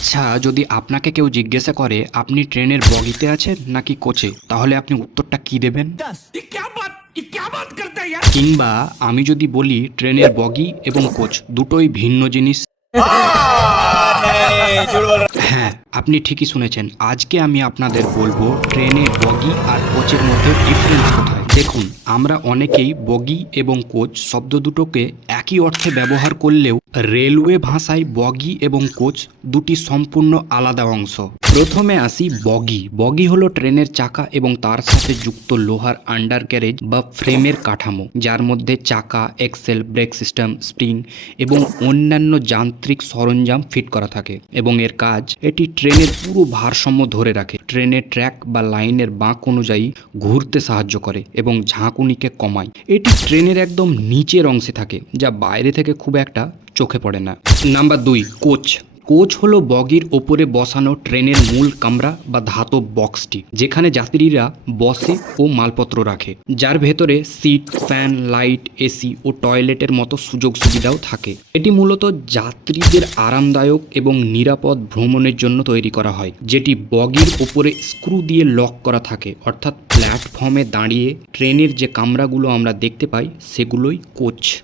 আচ্ছা, যদি আপনাকে কেউ জিজ্ঞাসা করে আপনি ট্রেনের বগিতে আছেন নাকি কোচে, তাহলে আপনি উত্তরটা কি দেবেন? কিংবা আমি যদি বলি ট্রেনের বগি এবং কোচ দুটোই ভিন্ন জিনিস। হ্যাঁ, আপনি ঠিকই শুনেছেন। আজকে আমি আপনাদের বলবো ট্রেনের বগি আর কোচের মধ্যে ডিফারেন্স কোথায়। দেখুন, আমরা অনেকেই বগি এবং কোচ শব্দ দুটোকে একই অর্থে ব্যবহার করলেও রেলওয়ে ভাষায় বগি এবং কোচ দুটি সম্পূর্ণ আলাদা অংশ। প্রথমে আসি বগি। বগি হলো ট্রেনের চাকা এবং তার সাথে যুক্ত লোহার আন্ডার ক্যারেজ বা ফ্রেমের কাঠামো, যার মধ্যে চাকা, এক্সেল, ব্রেক সিস্টেম, স্প্রিং এবং অন্যান্য যান্ত্রিক সরঞ্জাম ফিট করা থাকে। এবং এর কাজ, এটি ট্রেনের পুরো ভারসাম্য ধরে রাখে, ট্রেনের ট্র্যাক বা লাইনের বাঁক অনুযায়ী ঘুরতে সাহায্য করে এবং ঝাঁকুনিকে কমায়। এটি ট্রেনের একদম নিচের অংশে থাকে, যা বাইরে থেকে খুব একটা চোখে পড়ে না। Number 2, coach. কোচ হলো বগির ওপরে বসানো ট্রেনের মূল কামরা বা ধাতব বক্সটি, যেখানে যাত্রীরা বসে ও মালপত্র রাখে, যার ভেতরে সিট, ফ্যান, লাইট, এসি ও টয়লেটের মতো সুযোগ সুবিধাও থাকে। এটি মূলত যাত্রীদের আরামদায়ক এবং নিরাপদ ভ্রমণের জন্য তৈরি করা হয়, যেটি বগির ওপরে স্ক্রু দিয়ে লক করা থাকে। অর্থাৎ প্ল্যাটফর্মে দাঁড়িয়ে ট্রেনের যে কামরাগুলো আমরা দেখতে পাই সেগুলোই কোচ।